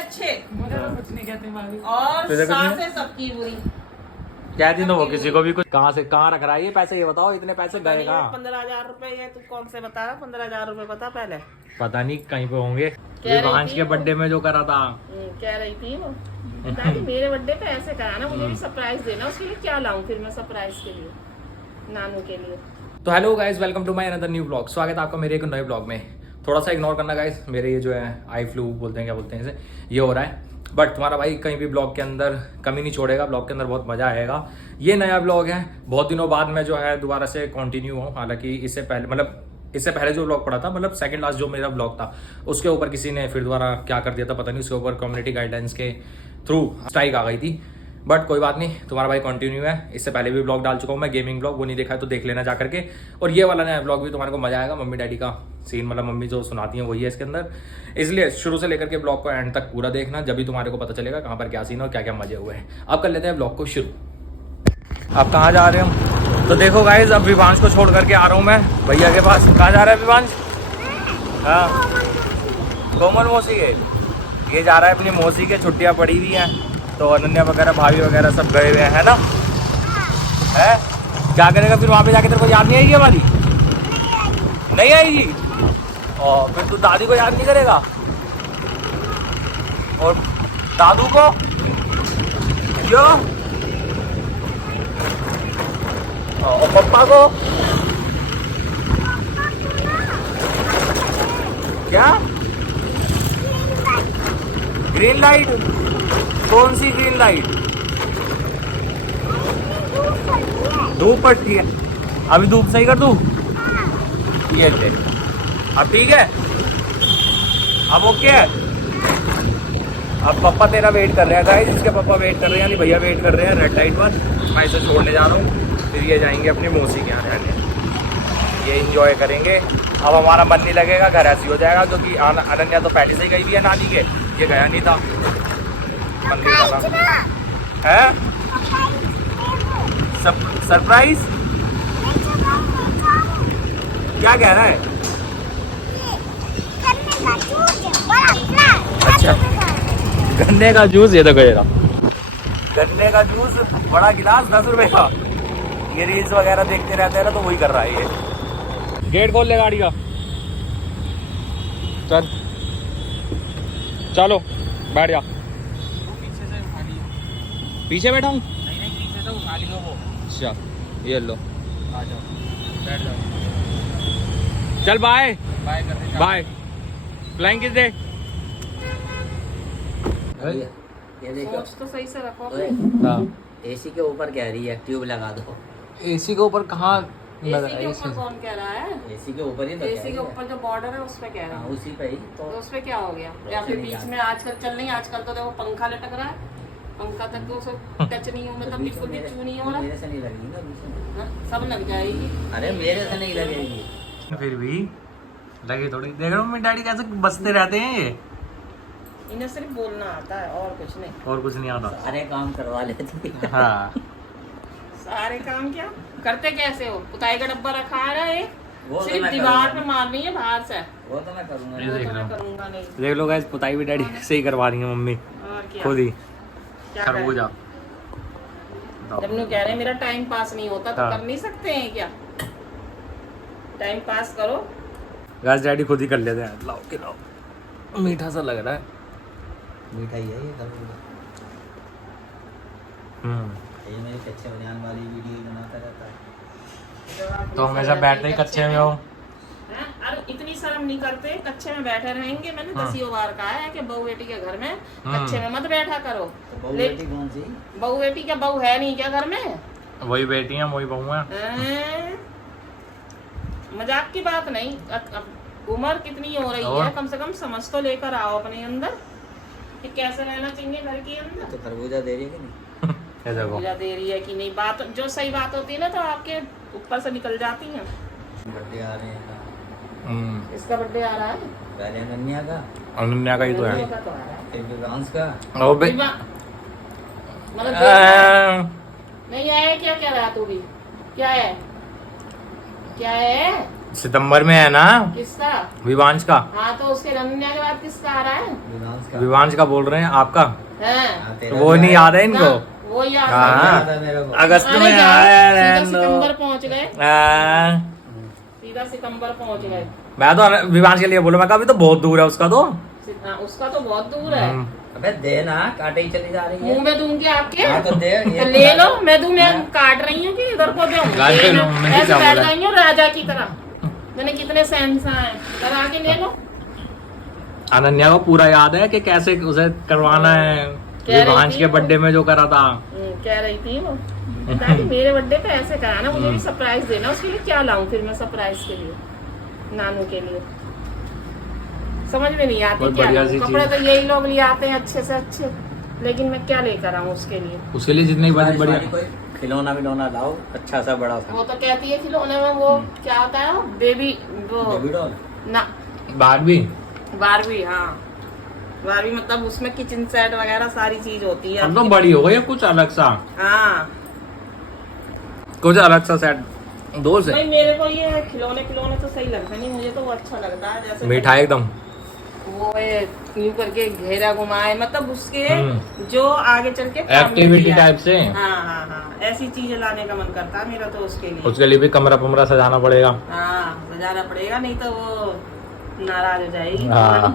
अच्छे कुछ नहीं कहते भाभी। और सास है सबकी बुरी। क्या दिन वो किसी को भी कुछ कहाँ से कहाँ रख रहा है ये पैसे, ये बताओ इतने पैसे गए कहाँ? 15,000 रुपए है, तू कौन से बता रहा? 15,000 रुपए बता पहले। पता नहीं कहीं पे होंगे। कह रही विभांश थी के वो। बर्थडे में जो करा था। कह रही थी वो दादी मेरे बर्थडे पे ऐसे कराना, मुझे भी सरप्राइज देना। उसके लिए क्या लाऊं फिर मैं सरप्राइज के लिए, नानू के लिए? तो hello guys, welcome to my another new blog. स्वागत है आपका मेरे एक नए ब्लॉग में। थोड़ा सा इग्नोर करना गाइस, मेरे ये जो है आई फ्लू बोलते हैं, क्या बोलते हैं इसे, ये हो रहा है। बट तुम्हारा भाई कहीं भी ब्लॉग के अंदर कमी नहीं छोड़ेगा, ब्लॉग के अंदर बहुत मजा आएगा। ये नया ब्लॉग है, बहुत दिनों बाद मैं जो है दोबारा से कंटिन्यू हूँ। हालांकि इससे पहले जो ब्लॉग पड़ा था, मतलब सेकंड लास्ट जो मेरा ब्लॉग था, उसके ऊपर किसी ने फिर दोबारा क्या कर दिया था पता नहीं, उसके ऊपर कम्युनिटी गाइडलाइंस के थ्रू स्ट्राइक आ गई थी। बट कोई बात नहीं, तुम्हारा भाई कंटिन्यू है। इससे पहले भी ब्लॉग डाल चुका हूँ मैं, गेमिंग ब्लॉग, वो नहीं देखा है तो देख लेना जा करके। और ये वाला नया ब्लॉग भी तुम्हारे को मजा आएगा। मम्मी डैडी का सीन, मतलब मम्मी जो सुनाती हैं वही है इसके अंदर, इसलिए शुरू से लेकर के ब्लॉग को एंड तक पूरा देखना, जब भी तुम्हारे को पता चलेगा कहाँ पर क्या सीन और क्या क्या मजे हुए हैं। अब कर लेते हैं ब्लॉग को शुरू। आप कहाँ जा रहे हो? तो देखो गाइज, अब विभांश को छोड़ करके आ रहा हूँ मैं भैया के पास। कहाँ जा रहा है विभांश? हाँ, कोमल मौसी के। ये जा रहा है अपनी मौसी के, छुट्टियाँ पड़ी हुई हैं तो अनन्या वगैरह भाभी वगैरह सब गए हुए हैं ना। है क्या करेगा फिर वहाँ पे जाके? तेरे को याद नहीं आएगी हमारी? नहीं आएगी। और फिर तू दादी को याद नहीं करेगा? और दादू को क्यों? और पप्पा को क्या? Green light? कौन सी ग्रीन लाइट? धूप पड़ती है। अभी धूप सही कर दूं? ये ले। अब ठीक है, अब ओके है। अब पापा तेरा वेट कर रहे हैं गाइस, इसके पापा वेट कर रहे हैं, यानी भैया वेट कर रहे हैं रेड लाइट पर। मैं इसे छोड़ने जा रहा हूँ, फिर ये जाएंगे अपनी मौसी के यहाँ रहने। ये इंजॉय करेंगे। अब हमारा मन नहीं लगेगा, घर ऐसी हो जाएगा, क्योंकि अनन्या तो पहले से ही गई भी है नानी के, ये गया नहीं था। है सरप्राइज? क्या कह रहा है? अच्छा, गन्ने का जूस, ये तो कहेगा गन्ने का जूस, बड़ा गिलास 10 रुपए का। ये रील्स वगैरह देखते रहते हैं ना, तो वही कर रहा है ये। गेट खोल ले गाड़ी का, चल चलो बैठ जा। पीछे बैठा हूँ? नहीं, पीछे से उठा लियो वो। अच्छा, ये लो, आ जाओ, बैठ जाओ। चल बाय बाय कर दे, बाय। फ्लाइंग किस दे? ये देखो, सोच तो सही से रखो। हाँ, एसी के ऊपर कह रही है ट्यूब लगा दो। एसी के ऊपर कहाँ? एसी के ऊपर कौन कह रहा है? एसी के ऊपर ही तो एसी के ऊपर जो बॉर्डर है उस पे कह रहा हाँ, है। उसी पे ही तो तो उस पे क्या हो गया? या फिर बीच में आजकल चल नहीं, आजकल तो देखो पंखा लटक रहा है, पंखा तक तो उसे टच नहीं हो, मतलब बिल्कुल भी चू नहीं हो रहा। मेरे से नहीं लगेगी ना बीच में। हाँ, सब लग जाएगी। अरे मेरे से नहीं लगेगी। फिर भी लगे थोड़ी। देख रहे हो मम्मी डैडी कैसे बसते रहते हैं ये। इन्हें सिर्फ बोलना आता है और कुछ नहीं। और कुछ नहीं आता। सारे काम करवा लेती है। हाँ, सारे काम क्या करते? कैसे हो? पुताई का डब्बा रखा है ना, एक वो तो सिर्फ मैं दीवार करूँगा। पे मारनी है बाहर से। वो तो मैं करूँगा। ये वो देख तो लो। मैं करूंगा नहीं। देख लो गाइस, पुताई भी डैडी से ही करवा रही है मम्मी और क्या? खुद ही। क्या खरबूजा। करें? जब नु कह रहे हैं मेरा टाइम पास नहीं होता तो हाँ। कर नहीं सकते हैं क्या? टाइम पास करो। गाइस डैडी खुद ही कर लेते हैं। लाओ के लाओ, मीठा सा लग रहा है। मिठाई है ये खरबूजा। ये मेरी कच्चे बनियान वाली वीडियो बनाता रहता है। तो हमेशा बैठते ही कच्चे में हो। हैं? अरे इतनी शर्म नहीं करते? कच्चे में बैठे रहेंगे। मैंने हाँ। 10 बार कहा है कि बहू बेटी के घर में कच्चे में मत बैठा करो। तो बहू ले- बेटी कौन सी? बहू बेटी क्या बहू है नहीं क्या घर में? वही बेटी है, वही बहू है। हैं? मजाक की बात नहीं। अब उम्र कितनी हो रही और? है, कम से कम समझ तो लेकर आओ अपने अंदर कि कैसे रहना चाहिए घर के अंदर। तो खरबूजा दे रही है कि नहीं? ये देखो, पूजा दे रही है कि नहीं, बात जो सही बात होती है ना तो आपके ऊपर से निकल जाती है। बर्थडे आ रहे हैं। इसका बर्थडे आ रहा है, पहले अनन्या का, अनन्या का ही तो है। अनन्या का तो आ रहा है। फिर विवांश का। ओ बे, मतलब नहीं आया क्या? क्या रहा तू भी? क्या है? क्या है? सितंबर में है ना किसका? विवांश का। हाँ तो उसके रमनिया के बाद किसका आ रहा है? विवांश का। विवांश का बोल रहे हैं आपका। है हाँ, तेरा वो नहीं याद है इनको। ना, वो याद हाँ। है। याद है मेरे को। अगस्त अरे में यार, आया सीधा रहने दो। सितंबर पहुंच गए, हाँ। सीधा सितंबर पहुंच गए। मैं तो विवांश के लिए बोलूँ, मैं कहा अभी तो बहुत दूर है उसका तो। हाँ, उसका तो बहुत दूर है। अबे दे ना, काटे ही चली जा रही है। मुंह में दूंगी आपके। हाँ तो दे, ये तो ले लो, मैं दूं, मैं काट रही हूँ कि इधर को दूं? गाल पे लो, मैंने ऐसे क्या बैठ बोला? जाएंगे राजा की तरह। मैंने कितने सहनसा हैं, इधर आके ले लो। अनन्या को पूरा याद है कि कैसे उसे करवाना है, कह रही विवांश थी के वो। बर्थडे में जो करा था। कह रही थी वो, दादी मेरे बर्थडे पे ऐसे कराना, मुझे भी सरप्राइज देना। उसके लिए क्या लाऊं फिर मैं सरप्राइज के लिए, नानू के लिए? समझ में नहीं आती बहुत क्या बढ़िया लाऊं। सी कपड़े चीज। तो यही लोग ले आते हैं अच्छे से अच्छे, लेकिन मैं क्या लेकर आऊं उसके लिए? उसके लिए जितनी बारिश बढ़िया वाली कोई खिलौना विलौना लाओ, अच्छा सा बड़ा सा। वो तो कहती है खिलौने में वो क्या होता है, बेबी वो बेबी डॉल। ना, बारबी। बारबी। हाँ, बारबी मतलब उसमें किचन सेट वगैरह सारी चीज होती है। अब तो बड़ी हो गई है, कुछ अलग सा, हाँ कुछ अलग सा सेट दो से। भाई, मेरे को ये खिलौने तो सही लगता नहीं, मुझे तो वो अच्छा लगता है जैसे मीठा एकदम। वो यूं करके घेरा घुमाए, मतलब उसके जो आगे चल के काम में एक्टिविटी दिया। टाइप से। हाँ, ऐसी चीजें लाने का मन करता है मेरा तो उसके लिए। उसके लिए भी कमरा पमरा सजाना पड़ेगा। हाँ, सजाना पड़ेगा, नहीं तो वो नाराज हो जाएगी। हाँ।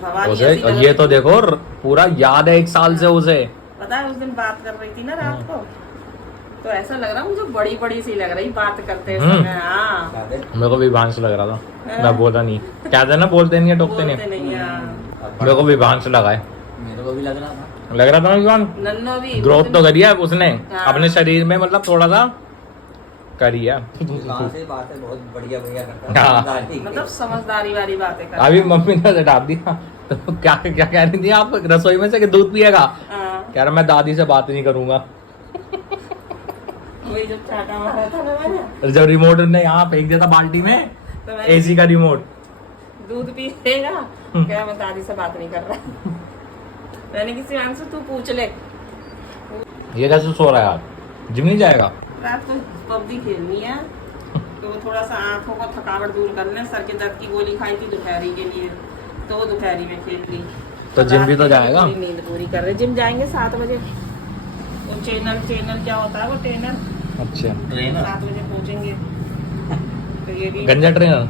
भवानी उसे ऐसी लग ये रही तो थी। देखो पूरा याद है 1 साल से उसे। पता है उस दिन बात कर रही थी ना रात को, तो ऐसा लग रहा मुझे बड़ी बड़ी सी लग रही बात करते समय। हाँ, मेरे को विवांश लग रहा था, मैं बोला नहीं। कहते ना बोलते नहीं है, टोकते बोलते नहीं। नहीं। हाँ, मेरे को विवांश लगा है, मेरे को भी लग रहा था। लग रहा था ना विवांश। नन्नो भी ग्रोथ तो करी है उसने हाँ। अपने शरीर में, मतलब थोड़ा सा करी है। कहाँ से बातें बहुत बढ़िया बढ़िया करता है। हाँ। समझदारी। मतलब समझदारी वाली बातें कर। अभी मम्मी ने उसे डाल दिया तो क्या क्या कह रही थी आप रसोई में से कि दूध पिएगा? हाँ, कह रहा मैं दादी से बात नहीं करूंगा। वही जब चाटा मारा था ना मैंने, और जब रिमोट ने यहाँ फेंक दिया था बाल्टी में, तो मैंने एसी का रिमोट। दूध पी लेगा, क्या मैं दादी से बात नहीं कर रहा। मैंने किसी आंसर से तू पूछ ले। ये कैसे सो रहा है यार? जिम नहीं जाएगा? रात को पबजी खेलनी है, तो थोड़ा सा आंखों को थकावट दूर कर ले। सर के दर्द की गोली खाई थी दोपहरी के लिए, तो वो दोपहरी में खेल ली। तो जिम भी रात तो के जाएगा? पूरी नींद पूरी कर रहे। जिम जाएंगे 7 बजे। वो चैनल क्या होता है वो ट्रेनर, अच्छा, ट्रेनर। 7 बजे पहुंचेंगे। तो ये भी गंजा ट्रेनर।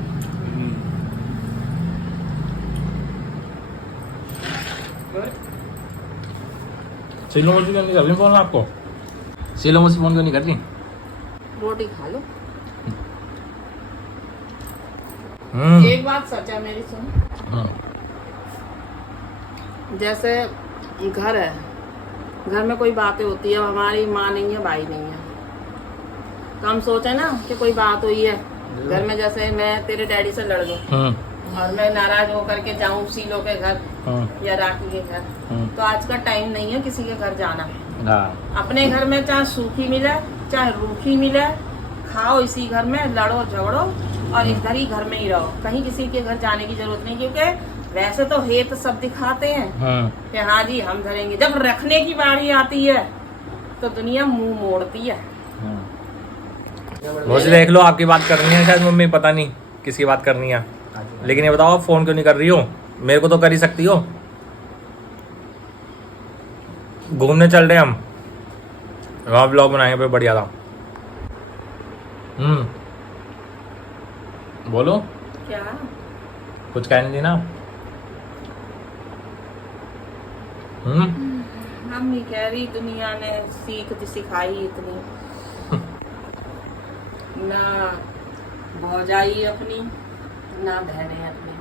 सिलो मुझे क्यों नहीं कर रही फोन आपको? सिलो मुझे फोन क्यों नहीं कर रही? रोटी खा लो। हम्म। एक बात सच है मेरी, सुन। जैसे घर है, घर में कोई बातें होती है, हमारी माँ नहीं है, भाई नहीं है, तो हम सोचे ना कि कोई बात हुई है घर में, जैसे मैं तेरे डैडी से लड़ गई और मैं नाराज होकर के जाऊं सीलो के घर या राखी के घर, तो आज का टाइम नहीं है किसी के घर जाना। अपने घर में चाहे सूखी मिले चाहे रूखी मिले, खाओ इसी घर में, लड़ो झगड़ो और इधर ही घर में ही रहो। कहीं किसी के घर जाने की जरूरत नहीं, क्योंकि वैसे तो हेत सब दिखाते हैं कि हाँ जी हम धरेंगे, जब रखने की बारी आती है तो दुनिया मुंह मोड़ती है। मुझे देख लो, आपकी बात करनी है शायद मम्मी, पता नहीं किसकी बात करनी है, लेकिन ये बताओ आप फोन क्यों नहीं कर रही हो? मेरे को तो कर ही सकती हो। घूमने चल रहे हम, वहाँ ब्लॉग बनाएंगे पे बढ़िया था। बोलो, क्या कुछ कहनी थी ना? मम्मी कह रही दुनिया ने सिखाई इतनी ना भौजाई अपनी ना बहनें अपनी,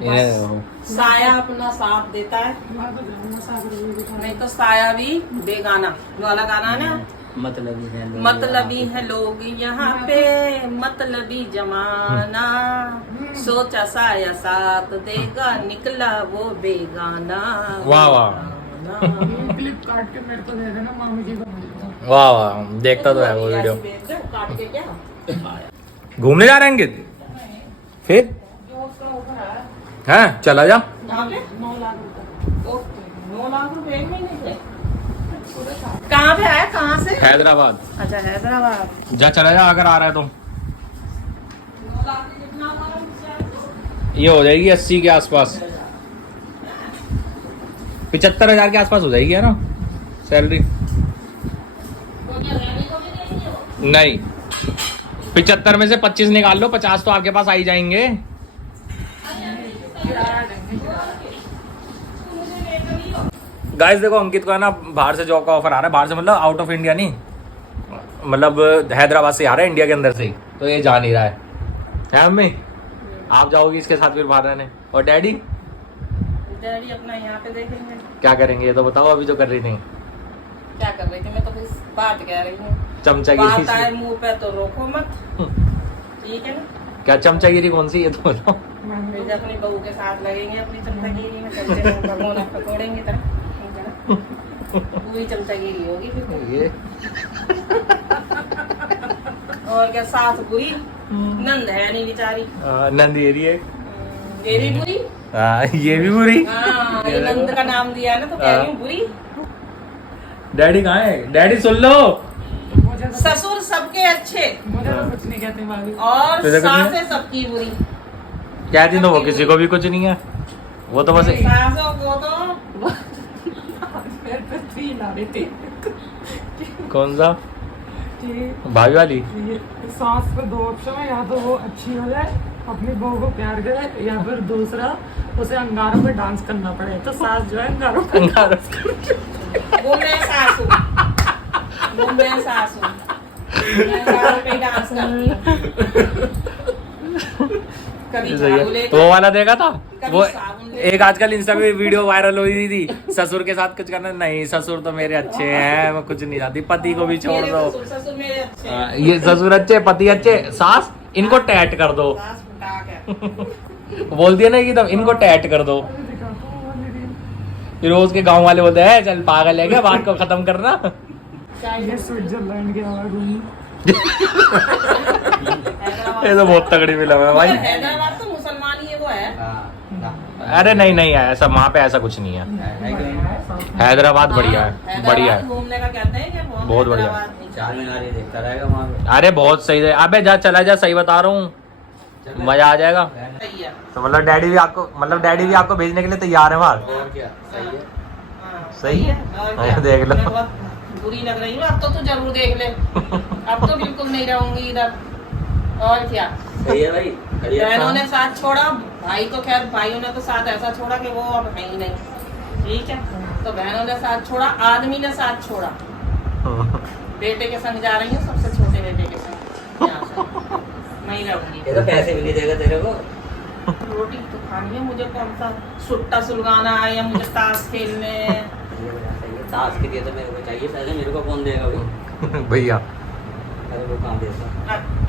बस साया अपना साथ देता है, नहीं तो साया भी बेगाना। वाला गाना है ना, मतलबी है लोग यहाँ पे, मतलबी जमाना, सोचा साया साथ देगा, निकला वो बेगाना। वाह वाह क्लिप काट के मेरे को दे देना, मामी जी को। वाह वाह, देखता तो है वो वीडियो। काट के क्या घूमने जा रहे हैं अंकित? फिर जो उसका ऊपर है हैं, चला जा। 9 लाख रुपए। 9 लाख रुपए एक महीने से। कहाँ पे आया, कहाँ से? हैदराबाद। अच्छा हैदराबाद। जा, चला जा अगर आ रहा है तो। ये हो जाएगी 80 के आसपास, 75,000 के आसपास हो जाएगी, है ना सैलरी? नहीं, 75 में से 25 निकाल लो, 50 तो आपके पास आ ही जाएंगे। गाइस देखो, अंकित को है ना बाहर से जॉब का ऑफर आ रहा है, बाहर से मतलब आउट ऑफ इंडिया नहीं, मतलब हैदराबाद से आ रहा है, इंडिया के अंदर से ही, तो ये जा नहीं रहा है मम्मी? आप जाओगी इसके साथ फिर बाहर रहने? और डैडी? डैडी अपना यहाँ पे देखेंगे। क्या करेंगे ये तो बताओ, अभी जो कर रही थी। क्या कर रही थी? मैं तो कुछ बात कह रही हूँ। चमचागिरी बात आए मुंह पे तो रोको मत, ठीक है ना? क्या चमचागिरी कौन सी, ये तो बताओ। फिर अपनी बहू के साथ लगेंगे अपनी चमचागिरी में, चलते रहो भगवान आपको तोड़ेंगे तरह, ठीक है ना? पूरी चमचागिरी होगी फिर तो। ये और क्या, सास बुरी, नंद है नहीं बेचारी, नंद ये है, ये भी बुरी। ये भी बुरी। हाँ, ये नंद का नाम दिया है ना, तो कह रही हूँ बुरी। डैडी कहाँ है? डैडी सुन लो, मुझे तो ससुर सबके अच्छे कुछ नहीं कहते भाभी। और तुझे कुछ नहीं? सासें सबकी बुरी। कहती तो वो किसी को भी कुछ नहीं है, वो तो बस सासों को तो मेरे पे 3 ला रहे थे कौन सा कि भाभी वाली? ये सास पे 2 ऑप्शन है, या तो वो अच्छी हो जाए, अपनी बहू को प्यार करे, या फिर दूसरा उसे अंगारों पे डांस करना पड़े। तो सास जो है अंगारों पे वो मैं सासू, वो मैं सासू, मैं अंगारों पे डांस करती हूँ। कभी झाड़ू लेकर, वो वाला देखा था कभी वो, साबुन लेकर। एक आजकल इंस्टा पे वीडियो वायरल हो रही थी, ससुर के साथ कुछ करना नहीं, ससुर तो मेरे अच्छे हैं, मैं कुछ नहीं चाहती, पति को भी छोड़ मेरे दो। ससुर मेरे अच्छे हैं। ये ससुर अच्छे, पति अच्छे, सास इनको टैट कर दो। सास फटाक है। बोलती है ना एकदम, इनको टैट कर दो। फिर रोज के गांव वाले बोलते हैं चल पागल है क्या, बात को खत्म करना। ये स्विट्जरलैंड के हवा घूमी। ये तो बहुत तगड़ी फिल्म है भाई। हैदराबाद तो मुसलमान ही है, वो है। अरे नहीं नहीं है ऐसा, वहाँ पे ऐसा कुछ नहीं है, हैदराबाद बढ़िया है, हैदराबाद बढ़िया है, घूमने का कहते हैं कि बहुत बढ़िया। हैदराबाद नहीं। चार मीनार ही देखता रहेगा वहाँ पे। अरे बहुत सही है, अबे जा चला जा, सही बता रहा हूँ, मजा आ जाएगा। सही है। तो मतलब डैडी भी आपको भेजने के लिए तैयार है बाहर। और क्या, सही है। हाँ, सही है? और हाँ, क्या? देख लो। मैं बहुत बुरी लग रही हूँ, अब तो तू जरूर देख ले। अब तो बिल्कुल नहीं रहूंगी इधर। और क्या, सही है भाई, करिए बहनों ने काम। साथ छोड़ा, भाई तो खैर भाइयों ने तो साथ ऐसा छोड़ा कि वो अब है ही नहीं, ठीक है? तो बहनों ने साथ छोड़ा, आदमी ने साथ छोड़ा। बेटे के संग जा रही हूँ, सबसे छोटे बेटे के संग यहाँ से। नहीं रहूंगी। ये तो पैसे भी नहीं देगा तेरे को। रोटी तो खानी है मुझे, कौन सा सुट्टा सुलगाना है या मुझे ताश खेलने हैं। ये बड़ा सही है। ताश के लिए तो मेरे को चाहिए पैसे, मेरे को कौन देगा भाई? भैया अरे वो कहाँ देता?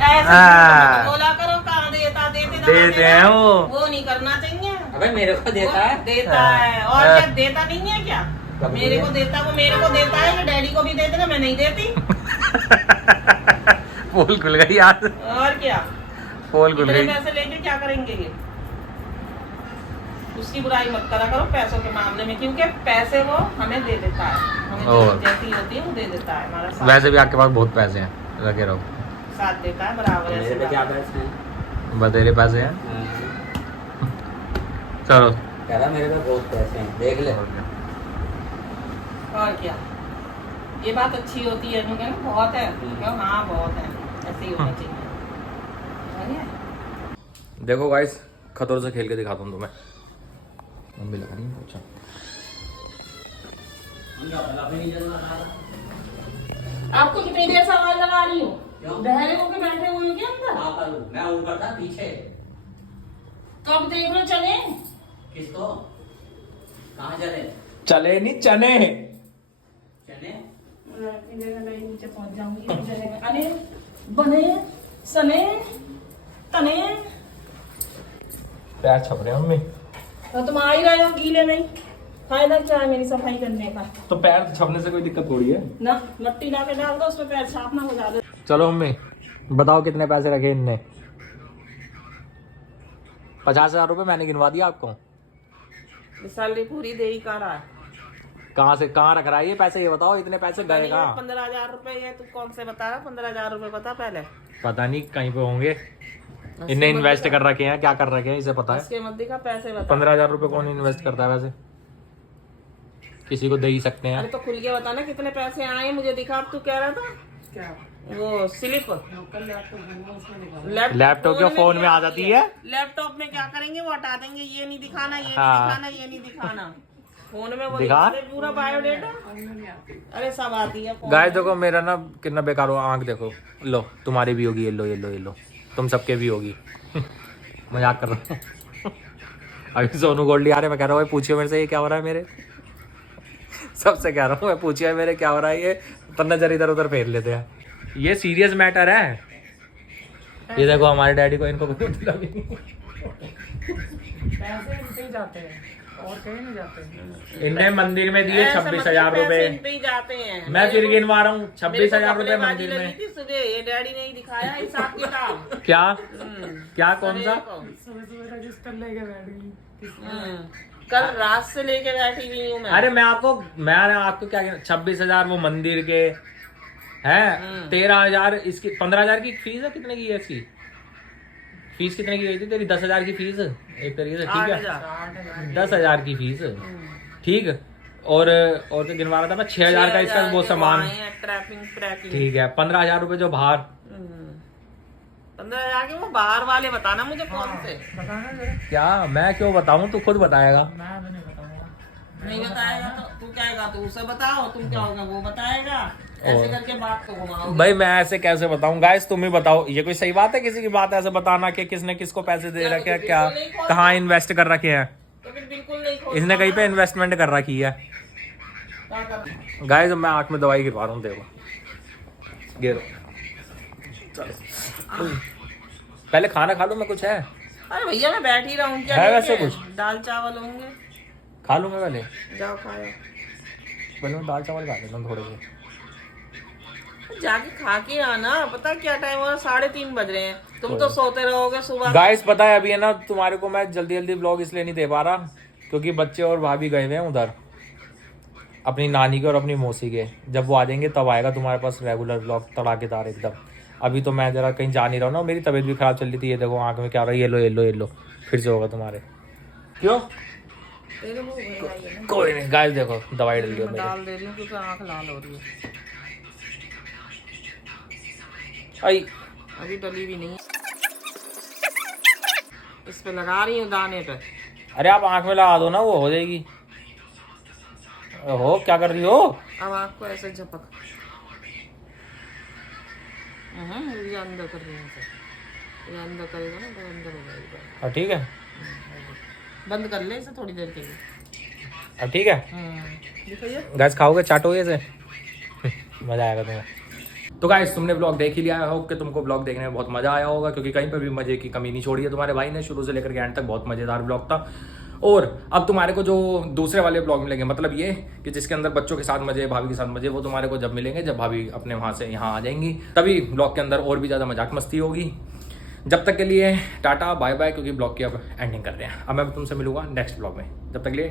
ऐसे हाँ। बोला करो, कहाँ देता, देते देते हैं वो नहीं करना चाहिए। अबे मेरे को देता है। देता है, और हाँ। क्या देता नहीं है क्या? कब मेरे दिया? को देता, वो मेरे को देता है, डैडी को भी देते ना, मैं नहीं देती। पोल खुल गई यार, और क्या, पोल खुल इतने गई। पैसे लेके क्या करेंगे ये? उसकी बुराई मत करा करो पैसों के मामले में, क्योंकि पैसे वो हमें दे देता है, हमें जो और। जैसी होती है वो दे देता है, हमारा साथ, वैसे भी आपके पास बहुत पैसे हैं, लगे रहो, साथ देता है बराबर। मेरे ऐसे पे क्या बात। पैसे हैं? बतेरे पैसे हैं। हाँ। चलो कह रहा मेरे पे बहुत पैसे हैं, देख ले। और क्या, ये बात अच्छी होती है, मुझे ना बहुत है, क्यों? हाँ बहुत है, ऐसे ही होना चाहिए। समझे? देखो गाइस, खतौर से खेल के दिखाता हूँ तुम्हें। मम्मी लगा नहीं अच्छा। आपको कितनी देर से आवाज लगा रही हूँ? क्यों? बहरे होके बैठे हुए हो क्या अंदर? मैं ऊपर था पीछे। तो अब देख लो, चले। किसको? कहाँ चले? चले नहीं चने। चले? नीचे पहुंच जाऊंगी। अरे बने सने तने, पैर छप रहे हैं मम्मी। तो तुम आ ही रहे हो, गीले नहीं, फायदा क्या है मेरी सफाई करने का? तो पैर छपने से कोई दिक्कत थोड़ी है ना, मट्टी ला के डाल दो, उसमें पैर छापना हो जाए। चलो मम्मी बताओ कितने पैसे रखे इनने? 50,000 रुपए मैंने गिनवा दिया आपको। सैलरी पूरी दे ही कर रहा है। कहाँ से कहाँ रख रहा है ये पैसे, ये बताओ, इतने पैसे गए कहाँ? 15,000 रुपए है, तू कौन से बता रहा? 15,000 रुपए बता पहले। पता नहीं, कहीं पे होंगे। इनने इन्वेस्ट कर रखे हैं, क्या कर रखे हैं इसे पता है। इसके मत दिखा, पैसे बता। 15,000 रुपए कौन इन्वेस्ट करता है वैसे, किसी को दे ही सकते अरे हैं। तो खुल के बता ना कितने पैसे आए मुझे दिखा। अब तू कह रहा था क्या वो स्लिप लैपटॉप क्या फोन में आ जाती है। लैपटॉप में क्या करेंगे, वो हटा देंगे। ये नहीं दिखाना, ये हाँ। नहीं दिखाना, ये नहीं दिखाना। फोन में वो दिखा? दिखाते पूरा बायोडेटा। अरे सब आती है फोन गाइस में। देखो मेरा ना कितना बेकार हो, आंख देखो, लो तुम्हारी भी होगी, ये लो ये लो ये लो, तुम सबके भी होगी। मजाक कर रहा हूँ। अभी सोनू गोल्डी आ रहे, मैं कह रहा हूँ पूछिए मेरे से ये क्या हो रहा है मेरे। सबसे कह रहा हूँ मैं, पूछिए मेरे क्या हो रहा है ये, तो नजर इधर उधर फेर लेते हैं। ये सीरियस मैटर है। ये देखो हमारे डैडी को, इनको कोई मतलब नहीं। पैसे इनसे ही जाते हैं और कहीं नहीं जाते। इनने मंदिर में दिए ऐसे 26,000 मतलब पैसे रुपए। इन पे ही जाते हैं। मैं फिर गिनवा रहा हूँ मेरे को 26,000 रुपए कपड़ेबाजी मंदिर लगी में। थी सुबह, ये डैडी ने ही दिखाया हिसाब किताब। क्या क्या कौन सा? सुबह सुबह रजिस्टर लेके बैठ गई। कल रात से लेके बैठी हुई हूँ मैं। अरे मैंने आपको क्या 26,000 वो मंदिर के हैं, 13,000 इसकी, 15,000 की फीस है। कितने की है इसकी फीस, कितने की गई थी तेरी? 10,000 की फीस एक तरीके से, ठीक है 10,000 की फीस, ठीक। और क्या गिनवा रहा था मैं, 6,000 का इसका वो सामान, ट्रैपिंग। ठीक है 15,000 रुपए जो बाहर। 15,000 के वो बाहर वाले बताना मुझे कौन से। बताना जरा। क्या मैं क्यों बताऊं, तू खुद बताएगा। मैं तो नहीं बताऊंगा। नहीं बताएगा तो तू क्या कहेगा, तू उसे बताओ, तुम क्या होगा वो बताएगा। ऐसे करके बात तो घुमाओगे। भाई मैं ऐसे कैसे बताऊं, गाइस तुम ही बताओ। ये कोई सही बात है किसी की बात ऐसे बताना कि किसने किसको पैसे दे रखे हैं, क्या कहाँ इन्वेस्ट कर रखे हैं। तो फिर बिल्कुल नहीं खोलना। इसने कहीं पे इन्वेस्टमेंट कर रखी है। क्या करना? गाइस मैं आंख में दवाई गिरवा रहा हूँ, देखो गिरो। पहले खाना खा लो, मैं कुछ है अरे भैया मैं बैठ ही रहा हूँ। क्या है लेंगे? वैसे कुछ? दाल चावल होंगे, खा लूंगा पहले। जाओ खाओ। पहले मैं दाल चावल खा लेता हूँ थोड़े से। जाके खा के आना। पता क्या टाइम हो रहा है, 3:30 बज रहे हैं। तुम तो सोते रहोगे सुबह। गाइस पता है अभी है ना, तुम्हारे को मैं जल्दी जल्दी ब्लॉग इसलिए नहीं दे पा रहा क्योंकि बच्चे और भाभी गए हुए हैं उधर अपनी नानी के और अपनी मौसी के। जब वो आ जाएंगे तब आएगा तुम्हारे पास रेगुलर ब्लॉग तड़ाकेदार एकदम। अभी तो मैं जरा कहीं जा नहीं रहा हूँ ना, मेरी तबीयत भी खराब चल रही थी। ये देखो आंख में क्या हो रहा है, ये लो ये लो ये लो, फिर से होगा तुम्हारे। क्यों? तेरे मुंह में आई है ना। कोई नहीं गाइस, देखो दवाई डल मैं डाल दे रही हूँ क्योंकि आँख लाल हो रही है। आई। अभी डली भी नहीं है। इस पे लगा रही हूँ दाने पे। अरे आप आंख में लगा दो ना, वो हो जाएगी। ओहो क्या कर रही हो? अब आँख को ऐसे झपक। ये अंदर कर रही हूँ इसे। ये अंदर करेगा ना तो अंदर हो जाएगा। हाँ ठीक है, बंद कर ले इसे थोड़ी देर के लिए। अब ठीक है। दिखाइए। गैस खाओगे, चाटोगे इसे। मजा आएगा तुम्हें। तो गाइस तुमने ब्लॉग देख ही लिया है, होप कि तुमको ब्लॉग देखने में बहुत मजा आया होगा क्योंकि कहीं पर भी मजे की कमी नहीं छोड़ी है तुम्हारे भाई ने। शुरू से लेकर के एंड तक बहुत मजेदार ब्लॉग था। और अब तुम्हारे को जो दूसरे वाले ब्लॉग मिलेंगे, मतलब ये कि जिसके अंदर बच्चों के साथ मजे, भाभी के साथ मजे, वो तुम्हारे को जब मिलेंगे जब भाभी अपने वहाँ से यहाँ आ जाएंगी, तभी ब्लॉग के अंदर और भी ज़्यादा मजाक मस्ती होगी। जब तक के लिए टाटा बाय बाय, क्योंकि ब्लॉग की अब एंडिंग कर रहे हैं। अब मैं तुमसे मिलूंगा नेक्स्ट ब्लॉग में। जब तक के लिए